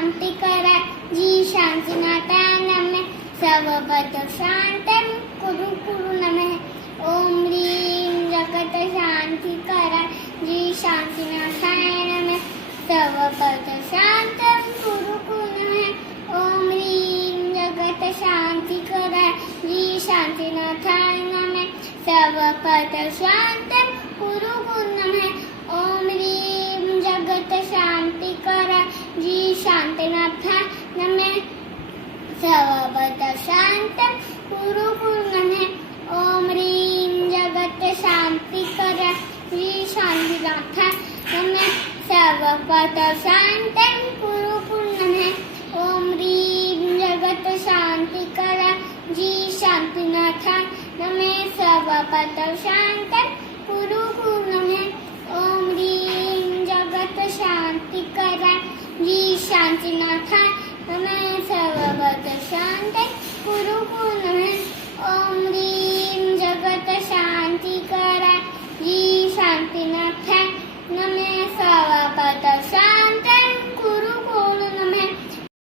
शांति कराय जी शांतिनाथाय नमः सर्वपद शांतं कुरु कुरु नमः ओम ह्रीं जगत शांति कराय जी शांतिनाथाय नमः सर्वपद शांतं कुरु कुरु नमः ओम ह्रीं जगत शांति कराय जी शांतिनाथाय नमः सर्वपद शांतं कुरु कुरु नमः ओम ह्रीं जगत शांति कराय जी शांतिनाथाय नमः सर्वपद शांतं कुरु कुरु नमः ओम ह्रीं जगत शांति कराय जी शांतिनाथाय नमः सर्वपद शांतं कुरु कुरु नमः ओम ह्रीं जगत शांति कराय जी शांतिनाथाय नमः सर्वपद शांतं कुरु कुरु नमः ओम ह्रीं जगत शांति कराय जी शांतिनाथाय नमः सर्वपद शांतं कुरु कुरु नमः ओम ह्रीं